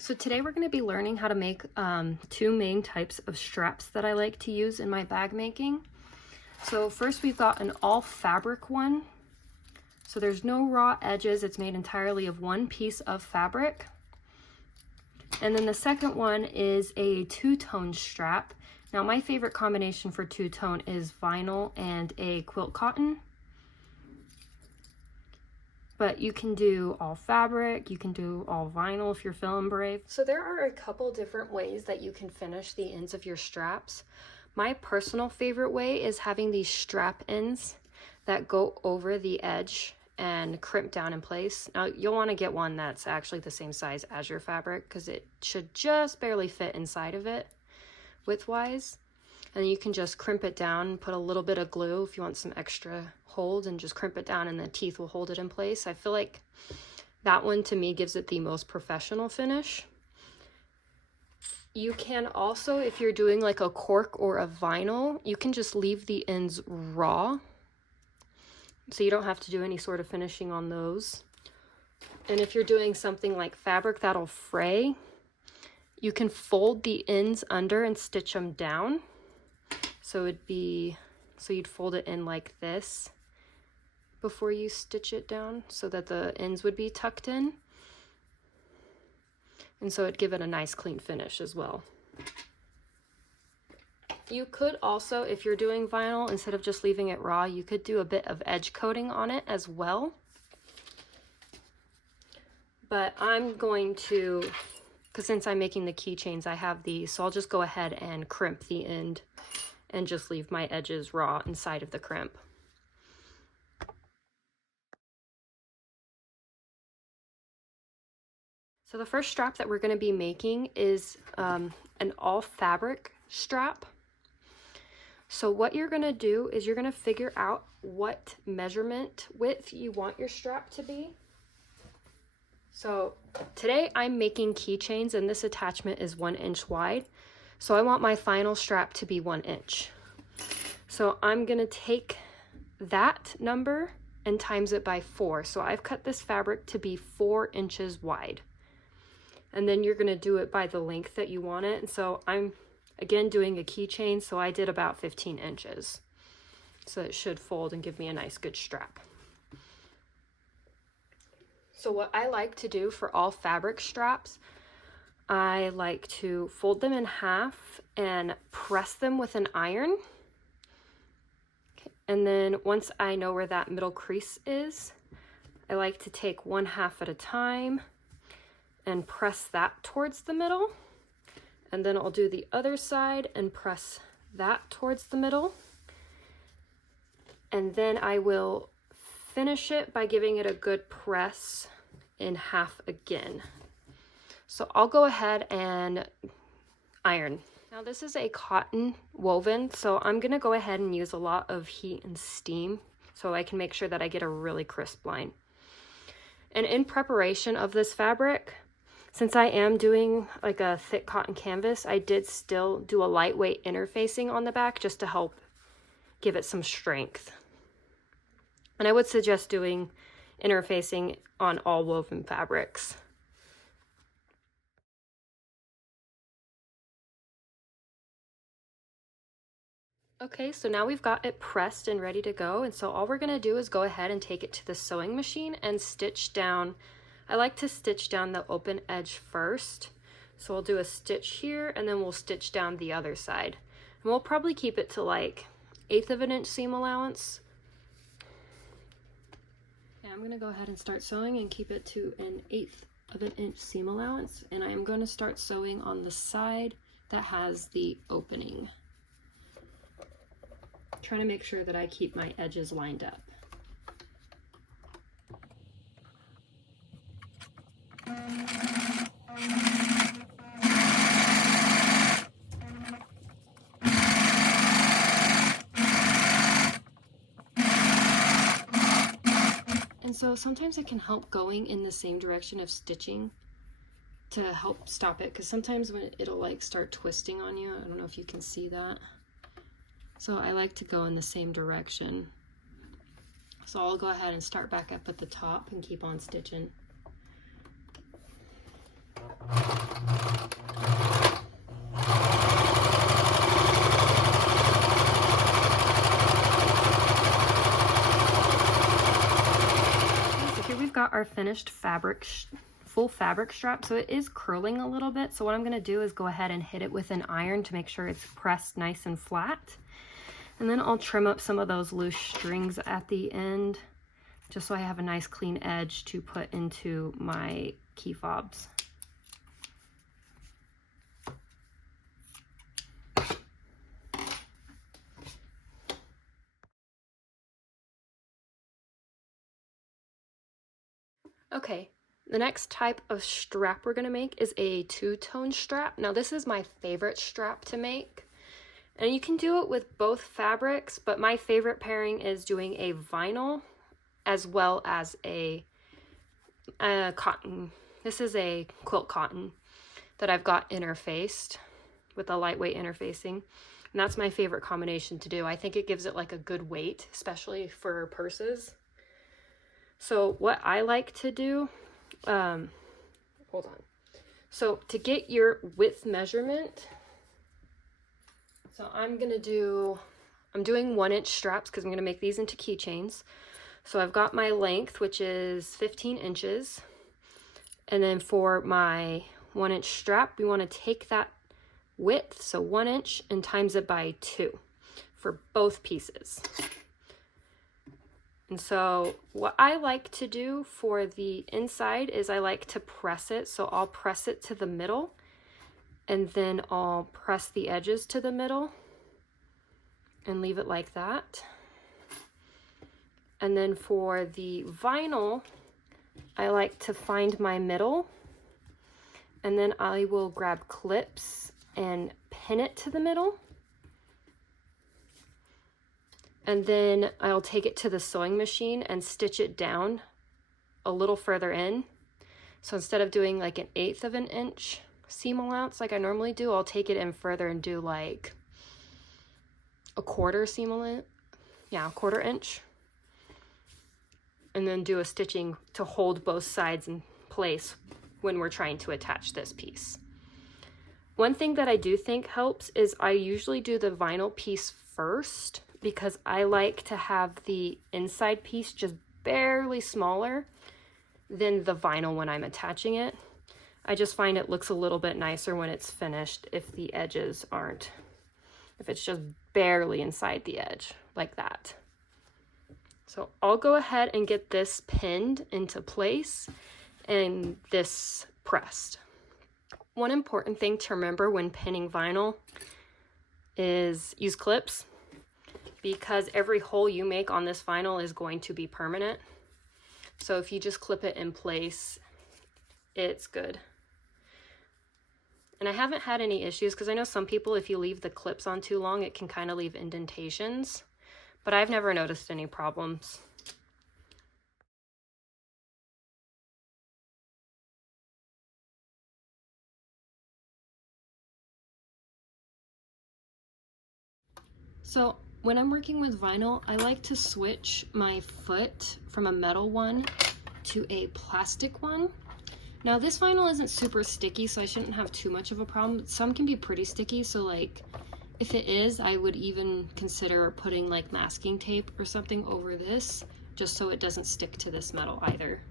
So today we're going to be learning how to make two main types of straps that I like to use in my bag making. So first we've got an all fabric one. So there's no raw edges, it's made entirely of one piece of fabric. And then the second one is a two-tone strap. Now my favorite combination for two-tone is vinyl and a quilt cotton. But you can do all fabric, you can do all vinyl if you're feeling brave. So there are a couple different ways that you can finish the ends of your straps. My personal favorite way is having these strap ends that go over the edge and crimp down in place. Now you'll want to get one that's actually the same size as your fabric because it should just barely fit inside of it widthwise. And you can just crimp it down, put a little bit of glue if you want some extra hold, and just crimp it down and the teeth will hold it in place. I feel like that one to me gives it the most professional finish. You can also, if you're doing like a cork or a vinyl, you can just leave the ends raw. So you don't have to do any sort of finishing on those. And if you're doing something like fabric that'll fray, you can fold the ends under and stitch them down. So you'd fold it in like this before you stitch it down so that the ends would be tucked in. And so it'd give it a nice clean finish as well. You could also, if you're doing vinyl, instead of just leaving it raw, you could do a bit of edge coating on it as well. But I'm going to, because since I'm making the keychains, I have these, so I'll just go ahead and crimp the end and just leave my edges raw inside of the crimp. So the first strap that we're going to be making is an all fabric strap. So what you're going to do is you're going to figure out what measurement width you want your strap to be. So today I'm making keychains and this attachment is 1 inch wide. So I want my final strap to be 1 inch. So I'm gonna take that number and times it by 4. So I've cut this fabric to be 4 inches wide. And then you're gonna do it by the length that you want it. And so I'm, again, doing a keychain, so I did about 15 inches. So it should fold and give me a nice good strap. So what I like to do for all fabric straps, I like to fold them in half and press them with an iron. Okay. And then once I know where that middle crease is, I like to take 1/2 at a time and press that towards the middle. And then I'll do the other side and press that towards the middle. And then I will finish it by giving it a good press in half again. So I'll go ahead and iron. Now this is a cotton woven, so I'm gonna go ahead and use a lot of heat and steam so I can make sure that I get a really crisp line. And in preparation of this fabric, since I am doing like a thick cotton canvas, I did still do a lightweight interfacing on the back just to help give it some strength. And I would suggest doing interfacing on all woven fabrics. Okay, so now we've got it pressed and ready to go. And so all we're gonna do is go ahead and take it to the sewing machine and stitch down. I like to stitch down the open edge first. So we'll do a stitch here and then we'll stitch down the other side. And we'll probably keep it to like 1/8 of an inch seam allowance. Yeah, I'm gonna go ahead and start sewing and keep it to 1/8 of an inch seam allowance. And I am gonna start sewing on the side that has the opening. Trying to make sure that I keep my edges lined up. And so sometimes it can help going in the same direction of stitching to help stop it, because sometimes when it'll like start twisting on you, I don't know if you can see that. So I like to go in the same direction. So I'll go ahead and start back up at the top and keep on stitching. our finished fabric, full fabric strap. So it is curling a little bit. So what I'm gonna do is go ahead and hit it with an iron to make sure it's pressed nice and flat. And then I'll trim up some of those loose strings at the end, just so I have a nice clean edge to put into my key fobs. Okay, the next type of strap we're gonna make is a two-tone strap. Now this is my favorite strap to make. And you can do it with both fabrics, but my favorite pairing is doing a vinyl as well as a cotton. This is a quilt cotton that I've got interfaced with a lightweight interfacing. And that's my favorite combination to do. I think it gives it like a good weight, especially for purses. So what I like to do, hold on. So to get your width measurement, so I'm doing 1-inch straps because I'm gonna make these into keychains. So I've got my length, which is 15 inches. And then for my 1-inch strap, we wanna take that width, so 1 inch, and times it by 2 for both pieces. And so what I like to do for the inside is I like to press it. So I'll press it to the middle, and then I'll press the edges to the middle and leave it like that. And then for the vinyl, I like to find my middle, and then I will grab clips and pin it to the middle. And then I'll take it to the sewing machine and stitch it down a little further in. So instead of doing like 1/8 of an inch seam allowance like I normally do, I'll take it in further and do like a 1/4 seam allowance. Yeah, a 1/4 inch. And then do a stitching to hold both sides in place when we're trying to attach this piece. One thing that I do think helps is I usually do the vinyl piece first, because I like to have the inside piece just barely smaller than the vinyl when I'm attaching it. I just find it looks a little bit nicer when it's finished if the edges aren't, if it's just barely inside the edge like that. So I'll go ahead and get this pinned into place and this pressed. One important thing to remember when pinning vinyl is use clips, because every hole you make on this vinyl is going to be permanent. So if you just clip it in place, it's good. And I haven't had any issues, because I know some people, if you leave the clips on too long, it can kind of leave indentations, but I've never noticed any problems. So when I'm working with vinyl, I like to switch my foot from a metal one to a plastic one. Now this vinyl isn't super sticky, so I shouldn't have too much of a problem. Some can be pretty sticky, so like if it is, I would even consider putting like masking tape or something over this, just so it doesn't stick to this metal either.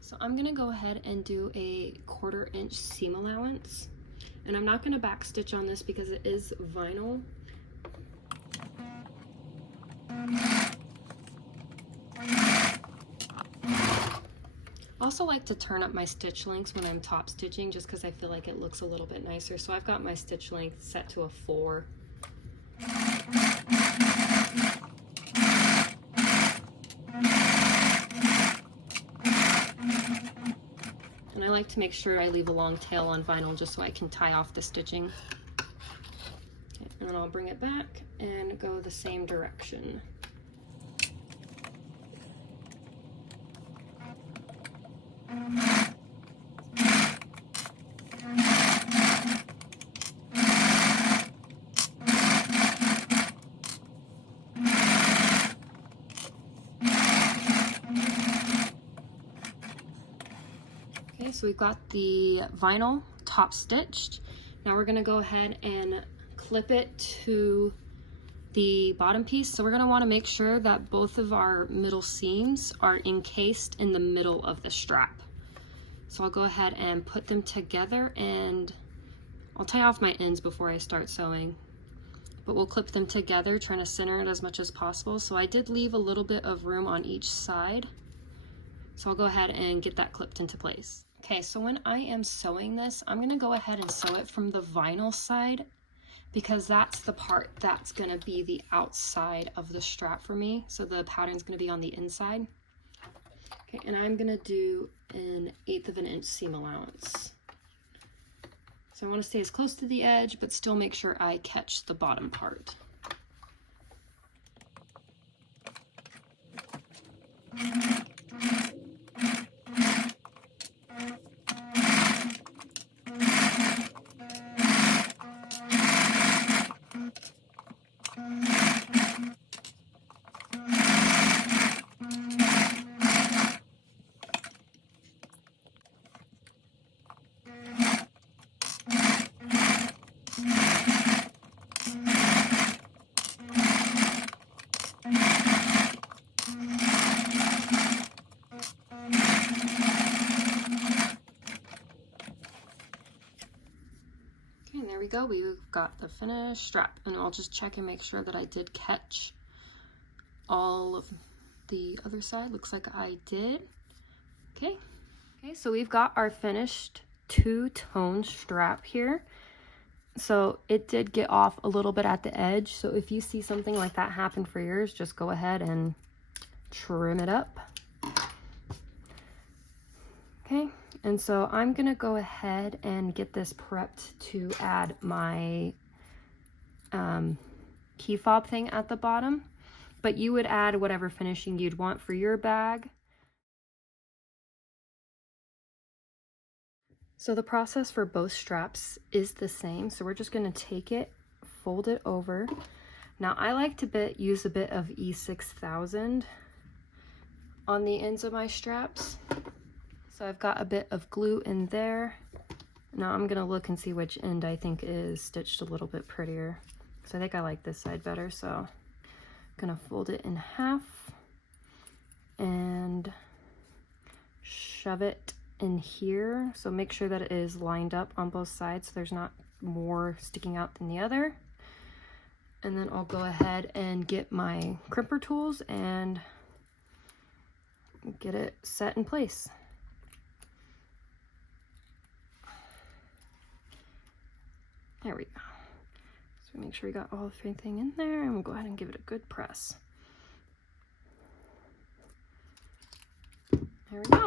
So I'm gonna go ahead and do a 1/4 inch seam allowance. And I'm not gonna back stitch on this because it is vinyl. I also like to turn up my stitch lengths when I'm top stitching, just because I feel like it looks a little bit nicer. So I've got my stitch length set to a 4. And I like to make sure I leave a long tail on vinyl just so I can tie off the stitching. Okay, and then I'll bring it back and go the same direction. Okay, so we've got the vinyl top stitched. Now we're gonna go ahead and clip it to the bottom piece. So we're going to want to make sure that both of our middle seams are encased in the middle of the strap. So I'll go ahead and put them together, and I'll tie off my ends before I start sewing, but we'll clip them together, trying to center it as much as possible. So I did leave a little bit of room on each side. So I'll go ahead and get that clipped into place. Okay, so when I am sewing this, I'm gonna go ahead and sew it from the vinyl side, because that's the part that's gonna be the outside of the strap for me. So the pattern's gonna be on the inside. Okay, and I'm gonna do 1/8 of an inch seam allowance. So I wanna stay as close to the edge, but still make sure I catch the bottom part. Okay, there we go. We've got the finished strap, and I'll just check and make sure that I did catch all of the other side. Looks like I did. Okay. Okay, so we've got our finished two-tone strap here. So it did get off a little bit at the edge. So if you see something like that happen for yours, just go ahead and trim it up. Okay, and so I'm gonna go ahead and get this prepped to add my key fob thing at the bottom, but you would add whatever finishing you'd want for your bag. So the process for both straps is the same. So we're just gonna take it, fold it over. Now I like to use a bit of E6000 on the ends of my straps. So I've got a bit of glue in there. Now I'm gonna look and see which end I think is stitched a little bit prettier. So I think I like this side better, so I'm gonna fold it in half and shove it in here. So make sure that it is lined up on both sides so there's not more sticking out than the other. And then I'll go ahead and get my crimper tools and get it set in place. There we go. So make sure we got all everything in there, and we'll go ahead and give it a good press. There we go.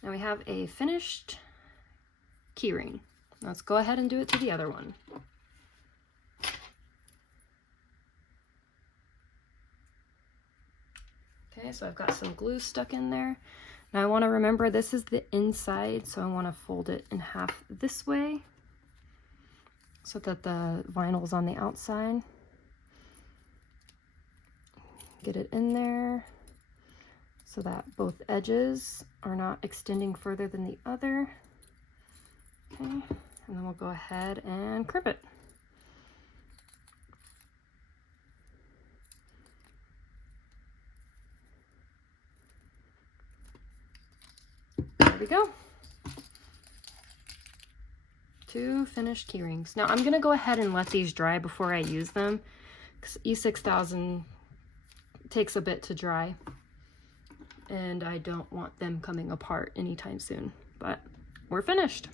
Now we have a finished key ring. Let's go ahead and do it to the other one. Okay, so I've got some glue stuck in there. Now I want to remember this is the inside, so I want to fold it in half this way so that the vinyl is on the outside. Get it in there so that both edges are not extending further than the other. Okay, and then we'll go ahead and crimp it. There we go. 2 finished key rings. Now I'm gonna go ahead and let these dry before I use them, because E6000 takes a bit to dry and I don't want them coming apart anytime soon, but we're finished.